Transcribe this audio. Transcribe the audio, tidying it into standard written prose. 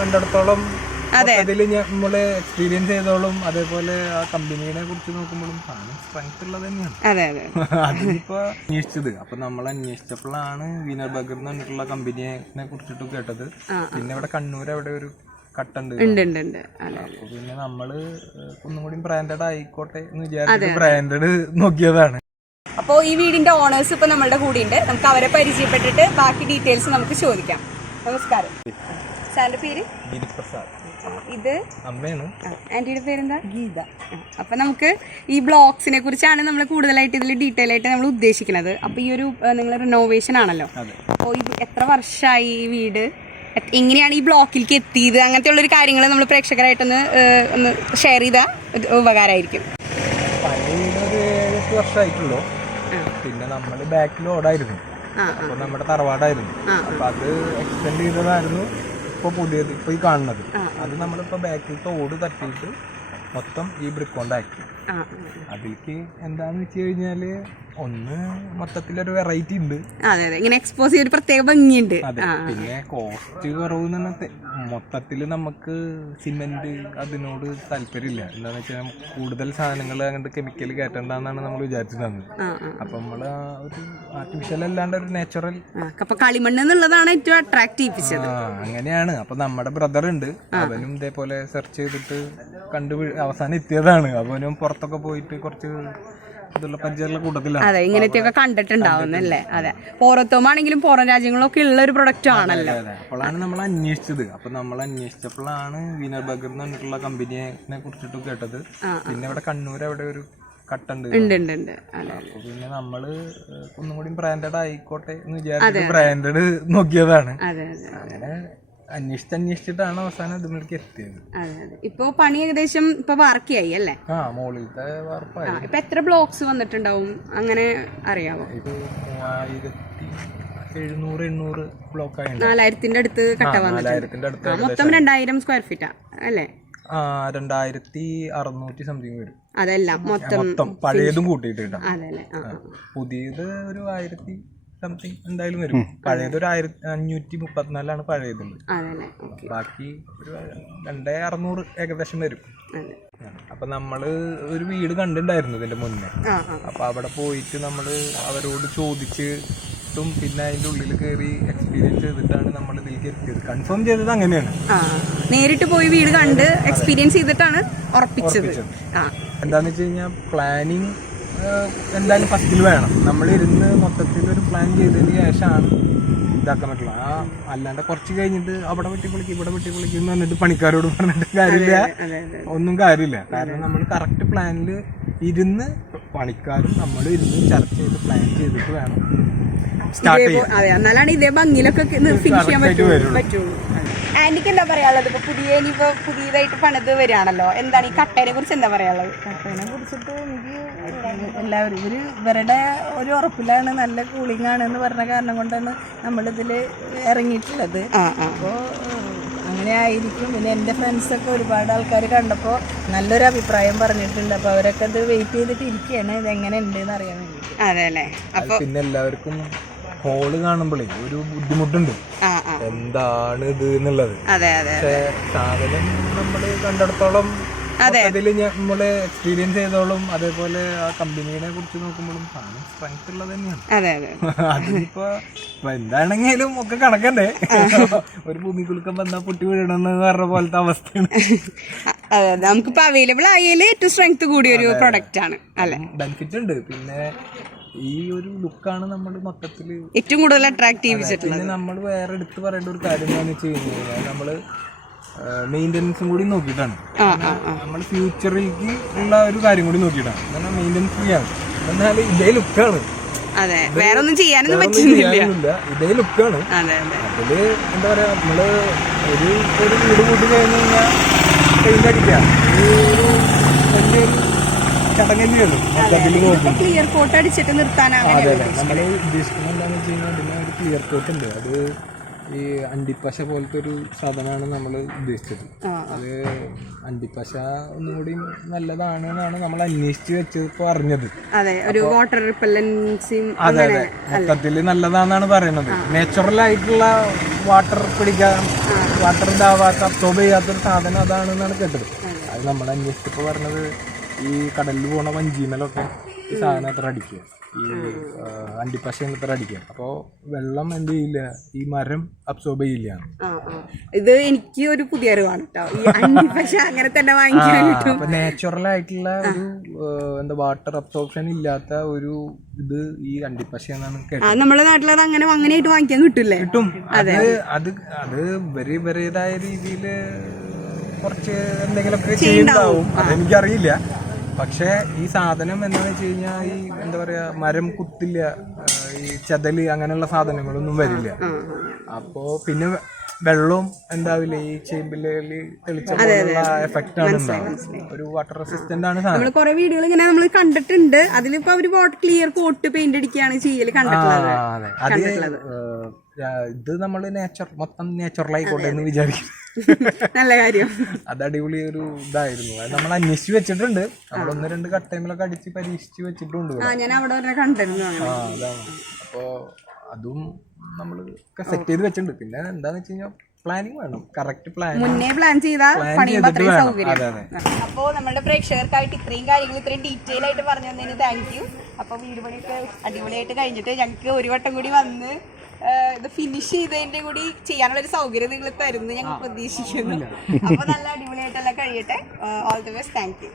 കണ്ടിടത്തോളം നമ്മള് എക്സ്പീരിയൻസ് ചെയ്തോളും, അതേപോലെ ആ കമ്പനിയെ കുറിച്ച് നോക്കുമ്പോഴും സ്ട്രെങ്ത് ഉള്ളത് തന്നെയാണ്. അതിപ്പോ അന്വേഷിച്ചത്, അപ്പൊ നമ്മൾ അന്വേഷിച്ചപ്പോഴാണ് വീനർ ബർഗർ എന്ന് പറഞ്ഞിട്ടുള്ള കമ്പനിയെ കുറിച്ചിട്ട് കേട്ടത്. പിന്നെ ഇവിടെ കണ്ണൂർ അവിടെ ഒരു കട്ടുണ്ട്. അപ്പൊ പിന്നെ നമ്മള് ഒന്നും കൂടി ബ്രാൻഡഡ് ആയിക്കോട്ടെ എന്ന് വിചാരിച്ചിട്ട് ബ്രാൻഡഡ് നോക്കിയതാണ്. അപ്പോൾ ഈ വീടിന്റെ ഓണേഴ്സ് ഇപ്പൊ നമ്മളുടെ കൂടെ ഉണ്ട്. നമുക്ക് അവരെ പരിചയപ്പെട്ടിട്ട് ബാക്കി ഡീറ്റെയിൽസ് നമുക്ക് ചോദിക്കാം. നമസ്കാരം. സാറിന്റെ പേര്? ഇത് അമ്മയാണ്. ആന്റിയുടെ പേരെന്താ? ഗീത. അപ്പൊ നമുക്ക് ഈ ബ്ലോക്സിനെ കുറിച്ചാണ് നമ്മൾ കൂടുതലായിട്ട് ഇതിൽ ഡീറ്റെയിൽ ആയിട്ട് നമ്മൾ ഉദ്ദേശിക്കുന്നത്. അപ്പൊ ഈ ഒരു നിങ്ങൾ റിനോവേഷൻ ആണല്ലോ, അപ്പോൾ ഇത് എത്ര വർഷമായി ഈ വീട്, എങ്ങനെയാണ് ഈ ബ്ലോക്കിലേക്ക് എത്തിയത്, അങ്ങനത്തെ ഉള്ളൊരു കാര്യങ്ങൾ നമ്മൾ പ്രേക്ഷകരായിട്ടൊന്ന് ഒന്ന് ഷെയർ ചെയ്താൽ ഉപകാരമായിരിക്കും. ഒരു 7-8 വർഷമായിട്ടുള്ളൂ. പിന്നെ നമ്മള് ബാക്കിൽ ഓടായിരുന്നു, അപ്പൊ നമ്മുടെ തറവാടായിരുന്നു. അപ്പൊ അത് എക്സ്റ്റെൻഡ് ചെയ്തതായിരുന്നു ഇപ്പൊ പുതിയത്, ഇപ്പൊ ഈ കാണുന്നത്. അത് നമ്മളിപ്പോ ബാക്കിലത്തെ ഓട് തട്ടിയിട്ട് മൊത്തം ഈ ബ്രിക്ക് കൊണ്ടാക്കി. അതിലേക്ക് എന്താന്ന് വെച്ച് കഴിഞ്ഞാല് ഒന്ന് മൊത്തത്തിലൊരു വെറൈറ്റി ഉണ്ട്, ഇങ്ങനെ എക്സ്പോസ് ചെയ്ത് പ്രത്യേക ഭംഗിയുണ്ട്. പിന്നെ കോസ്റ്റ് കുറവ്. മൊത്തത്തില് നമുക്ക് സിമെന്റ് അതിനോട് താല്പര്യമില്ല. എന്താന്ന് വെച്ചാൽ കൂടുതൽ സാധനങ്ങൾ അങ്ങോട്ട് കെമിക്കൽ കയറ്റണ്ടെന്നാണ് നമ്മൾ വിചാരിച്ചിരുന്നത്. അപ്പൊ നമ്മള് ഒരു ആർട്ടിഫിഷ്യൽ അല്ലാണ്ട് ഒരു നാച്ചുറൽ കളിമണ്ണ് എന്നുള്ളതാണ് ഏറ്റവും അട്രാക്റ്റീവ്. അങ്ങനെയാണ്. അപ്പൊ നമ്മുടെ ബ്രദർ ഉണ്ട്, അവനും ഇതേപോലെ സെർച്ച് ചെയ്തിട്ട് അവസാനം എത്തിയതാണ്. അവനും പുറത്തൊക്കെ പോയിട്ട് കുറച്ച് അതെ ഇങ്ങനത്തെയൊക്കെ കണ്ടിട്ടുണ്ടാവുന്നല്ലേ. അതെ, പുറത്തുമാണെങ്കിലും പുറം രാജ്യങ്ങളൊക്കെ ഉള്ള ഒരു പ്രൊഡക്റ്റ് ആണല്ലോ. അപ്പോഴാണ് നമ്മൾ അന്വേഷിച്ചത്. അപ്പൊ നമ്മൾ അന്വേഷിച്ചപ്പോഴാണ് വീനർ ബർഗർ എന്ന് പറഞ്ഞിട്ടുള്ള കമ്പനിയെ കുറിച്ചിട്ട് കേട്ടത്. പിന്നെ ഇവിടെ കണ്ണൂർ അവിടെ ഒരു കട്ടുണ്ട്. അപ്പൊ പിന്നെ നമ്മള് ഒന്നും കൂടി ബ്രാൻഡഡ് ആയിക്കോട്ടെ എന്ന് വിചാരിച്ചിട്ട് ബ്രാൻഡഡ് നോക്കിയതാണ്. അങ്ങനെ അന്വേഷിച്ചിട്ടാണ് അവസാനം ഇതിലേക്ക് എത്തിയത്. ഇപ്പൊ പണി ഏകദേശം ഇപ്പൊ വാർക്കിയായി അല്ലേ? മോളിലത്തെ വാർപ്പായി. ഇപ്പൊ എത്ര ബ്ലോക്സ് വന്നിട്ടുണ്ടാവും അങ്ങനെ അറിയാമോ? 700-800 ബ്ലോക്ക് ആയി. 4000-ന്റെ അടുത്ത് കട്ട വന്നിട്ടുണ്ട്. മൊത്തം 2000 സ്ക്വയർ ഫീറ്റാ അല്ലേ? 2600 സംതിങ് വരും. അതെല്ലാം മൊത്തം പഴയതും കൂട്ടിയിട്ട് പുതിയത് ഒരു 1000 സംതിങ് എന്തായാലും വരും. പഴയത് ഒരു 1534 പഴയതുണ്ട്. ബാക്കി ഒരു 2600 ഏകദേശം വരും. അപ്പൊ നമ്മള് ഒരു വീട് കണ്ടിട്ടുണ്ടായിരുന്നു ഇതിന്റെ മുന്നേ. അപ്പൊ അവിടെ പോയിട്ട് നമ്മള് അവരോട് ചോദിച്ചിട്ടും പിന്നെ അതിന്റെ ഉള്ളിൽ കയറി എക്സ്പീരിയൻസ് ചെയ്തിട്ടാണ് നമ്മൾ ഇതിലേക്ക് എത്തിയത്. കൺഫേം ചെയ്തത് അങ്ങനെയാണ്. നേരിട്ട് പോയി വീട് കണ്ട് എക്സ്പീരിയൻസ് ചെയ്തിട്ടാണ് ഉറപ്പിച്ചത്. എന്താന്ന് വെച്ച് കഴിഞ്ഞാൽ പ്ലാനിങ് എന്തായാലും ഫസ്റ്റിൽ വേണം. നമ്മളിരുന്ന് മൊത്തത്തിൽ ഒരു പ്ലാൻ ചെയ്തതിന് ശേഷമാണ് ഇതാക്കാൻ പറ്റുള്ളൂ. അല്ലാണ്ട് കുറച്ച് കഴിഞ്ഞിട്ട് അവിടെ വെട്ടിപ്പൊളിക്കും ഇവിടെ വെട്ടിപ്പൊളിക്കും എന്ന് പറഞ്ഞിട്ട് പണിക്കാരോട് പറഞ്ഞിട്ട് കാര്യമില്ല, ഒന്നും കാര്യമില്ല. കാരണം നമ്മൾ കറക്റ്റ് പ്ലാനിൽ ഇരുന്ന് പണിക്കാരും നമ്മൾ ഇരുന്ന് ചർച്ച ചെയ്ത് പ്ലാൻ ചെയ്തിട്ട് വേണം സ്റ്റാർട്ട് ചെയ്യാൻ. എന്നാലാണ് ഇതേ ഭംഗിയിലൊക്കെ ഫിനിഷ് ചെയ്യാൻ പറ്റുള്ളൂ. ആന്റിക്ക് എന്താ പറയാനുള്ളത്? ഇപ്പൊ പുതിയതായിട്ട് പണിത് വരികയാണല്ലോ, എന്താണ് ഈ കട്ടേനെ കുറിച്ച് എന്താ പറയാനുള്ളത്? കട്ടേനെ കുറിച്ചിട്ട് എനിക്ക് എല്ലാവരും ഇവരുടെ ഒരു ഉറപ്പിലാണ്, നല്ല കൂളിംഗ് ആണ് എന്ന് പറഞ്ഞ കാരണം കൊണ്ടാണ് നമ്മളിതിൽ ഇറങ്ങിയിട്ടുള്ളത്. അപ്പോൾ അങ്ങനെ ആയിരിക്കും. പിന്നെ എൻ്റെ ഫ്രണ്ട്സൊക്കെ ഒരുപാട് ആൾക്കാർ കണ്ടപ്പോൾ നല്ലൊരു അഭിപ്രായം പറഞ്ഞിട്ടുണ്ട്. അപ്പോൾ അവരൊക്കെ അത് വെയിറ്റ് ചെയ്തിട്ട് ഇരിക്കുകയാണ് ഇതെങ്ങനെ ഉണ്ടെന്ന് അറിയാൻ വേണ്ടിയിട്ട്. അതെ അല്ലേ? അപ്പോൾ പിന്നെ എല്ലാവർക്കും ഹോള് കാണുമ്പോഴേ ഒരു ബുദ്ധിമുട്ടുണ്ട്, എന്താണ് ഇത് എന്നുള്ളത്. പക്ഷേ സാധനം നമ്മൾ കണ്ടിടത്തോളം നമ്മള് എക്സ്പീരിയൻസ് ചെയ്തോളും, അതേപോലെ ആ കമ്പനിയെ കുറിച്ച് നോക്കുമ്പോഴും സ്ട്രെങ്ത് ഉള്ളത് തന്നെയാണ്. അതിപ്പോ എന്താണെങ്കിലും ഒക്കെ കണക്കണ്ടേ, ഒരു ഭൂമി കുലുക്കം വന്നാൽ പൊട്ടി വീഴണമെന്ന് പറഞ്ഞ പോലത്തെ അവസ്ഥയാണ്. അതെ, നമുക്കിപ്പോ അവൈലബിൾ ആയാലും ഏറ്റവും സ്ട്രെങ്ത് കൂടിയ ഒരു പ്രൊഡക്റ്റ് ആണ് അല്ലെ? ബെനിഫിറ്റ് ഉണ്ട്. പിന്നെ ഈ ഒരു ലുക്കാണ് നമ്മൾ മൊത്തത്തില് ഏറ്റവും കൂടുതൽ അട്രാക്റ്റീവ്. പിന്നെ നമ്മൾ വേറെ എടുത്ത് പറയേണ്ട ഒരു കാര്യം എന്താണെന്ന് വെച്ച് കഴിഞ്ഞാൽ നമ്മള് മെയിൻ്റനൻസും കൂടി നോക്കിയിട്ടാണ്. നമ്മൾ ഫ്യൂച്ചറിലേക്ക് ഉള്ള ഒരു കാര്യം കൂടി നോക്കിയിട്ടാണ്. എന്നാൽ മെയിൻ്റനൻസ് ചെയ്യാണ്. എന്നാൽ ഇതേ ലുക്കാണ്, വേറെ ഒന്നും ചെയ്യാനൊന്നും പറ്റില്ല, ഇതേ ലുക്കാണ്. അതില് എന്താ പറയാ, നമ്മള് ഒരു വീട് കൂട്ടി കഴിഞ്ഞ് കഴിഞ്ഞാൽ പെയിന്റ് അടിക്കാം, ഒരു വലിയൊരു ചടങ്ങന്നെയുള്ളൂ. ക്ലിയർ കോട്ട് അടിച്ചിട്ട് നിർത്താനാണ് നമ്മള് ഉദ്ദേശിക്കുന്നത്. എന്താണെന്ന് വെച്ച് കഴിഞ്ഞാൽ അതിന് ഒരു ക്ലിയർ കോട്ട് ഉണ്ട്. അത് ഈ അണ്ടിപ്പശ പോലത്തെ ഒരു സാധനമാണ് നമ്മൾ ഉദ്ദേശിച്ചത്. അത് അണ്ടിപ്പശ ഒന്നും കൂടി നല്ലതാണ് എന്നാണ് നമ്മൾ അന്വേഷിച്ച് വെച്ചപ്പോ അറിഞ്ഞത്. അതെ, വാട്ടർ റിപ്പല്ലൻസി മൊത്തത്തില് നല്ലതാണെന്നാണ് പറയുന്നത്. നാച്ചുറൽ ആയിട്ടുള്ള വാട്ടർ പിടിക്കാൻ വാട്ടർ ഇതാവാത്ത അബ്സോർബ് ചെയ്യാത്തൊരു സാധനം അതാണെന്നാണ് കേട്ടത്. അത് നമ്മൾ അന്വേഷിച്ചപ്പോൾ പറഞ്ഞത് ഈ കടലിൽ പോണ വഞ്ചിമേലൊക്കെ ഈ സാധനം അത്ര അടിക്കുക, ഈ അണ്ടിപ്പശ അത്ര അടിക്കുക. അപ്പോൾ വെള്ളം എന്ത് ചെയ്യില്ല, ഈ മരം അബ്സോർബ് ചെയ്യില്ല. ഇത് എനിക്ക് ഒരു പുതിയ അറിവാണ് കേട്ടോ, ഈ അണ്ടിപ്പശ അങ്ങനെ തന്നെ വാങ്ങിക്കാൻ കിട്ടും. അപ്പൊ നാച്ചുറൽ ആയിട്ടുള്ള ഒരു എന്താ വാട്ടർ അബ്സോർപ്ഷൻ ഇല്ലാത്ത ഒരു ഇത് ഈ അണ്ടിപ്പശ എന്നാണ് കേട്ടത്. നമ്മുടെ നാട്ടിൽ അത് അങ്ങനെയായിട്ട് വാങ്ങിക്കാൻ കിട്ടില്ലേ? കിട്ടും. അത് അത് അത് വെറിയതായ രീതിയിൽ കുറച്ച് എന്തെങ്കിലുമൊക്കെ ചെയ്യുന്നുണ്ടാവും, അതെനിക്കറിയില്ല. പക്ഷെ ഈ സാധനം എന്താണെന്ന് വെച്ച് കഴിഞ്ഞാൽ ഈ എന്താ പറയാ, മരം കുത്തില്ല, ഈ ചതല് അങ്ങനെയുള്ള സാധനങ്ങളൊന്നും വരില്ല. അപ്പോ പിന്നെ വെള്ളവും എന്താവില്ല, ഈ ചേമ്പില് തെളിച്ചുള്ള എഫക്റ്റ് ആണ് ഉണ്ടാവുക. ഒരു വാട്ടർ റെസിസ്റ്റന്റ് ആണ് സാധനം. നമ്മൾ കുറെ വീഡിയോകൾ ഇങ്ങനെ നമ്മൾ കണ്ടിട്ടുണ്ട്. അതിലിപ്പോ അവര് വാട്ടർ ക്ലിയർ കോട്ട് പെയിന്റ് അടിക്കുകയാണ് ചെയ്യല് കണ്ടിട്ടുള്ളത്. ഇത് നമ്മള് മൊത്തം നാച്ചുറൽ ആയിക്കോട്ടെ എന്ന് വിചാരിക്കും. നല്ല കാര്യം. അത് അടിപൊളി ഒരു ഇതായിരുന്നു. അത് നമ്മൾ അന്വേഷിച്ച് വെച്ചിട്ടുണ്ട്. നമ്മൾ 1-2 കട്ടൈമിലൊക്കെ അടിച്ച് പരീക്ഷിച്ച് വെച്ചിട്ടുണ്ട്. ഞാൻ അവിടെ കണ്ടിരുന്നു. അതാണ്. അപ്പോ അതും നമ്മൾ സെറ്റ് ചെയ്ത് വെച്ചിട്ടുണ്ട്. പിന്നെ എന്താന്ന് വെച്ച് കഴിഞ്ഞാൽ പ്ലാനിങ് വേണം, കറക്റ്റ് മുന്നേ പ്ലാൻ ചെയ്താൽ സൗകര്യം. അപ്പോൾ നമ്മുടെ പ്രേക്ഷകർക്കായിട്ട് ഇത്രയും കാര്യങ്ങൾ ഇത്രയും ഡീറ്റെയിൽ ആയിട്ട് പറഞ്ഞു തന്നതിന് താങ്ക് യു. അപ്പോൾ വീട് പണിയൊക്കെ അടിപൊളിയായിട്ട് കഴിഞ്ഞിട്ട് ഞങ്ങൾക്ക് ഒരു വട്ടം കൂടി വന്ന് ഇത് ഫിനിഷ് ചെയ്തതിന്റെ കൂടി ചെയ്യാനുള്ള ഒരു സൗകര്യം നിങ്ങൾ തരുന്നു ഞങ്ങൾ പ്രതീക്ഷിക്കുന്നു. അപ്പോൾ നല്ല അടിപൊളിയായിട്ടെല്ലാം കഴിയട്ടെ. All the best. Thank you.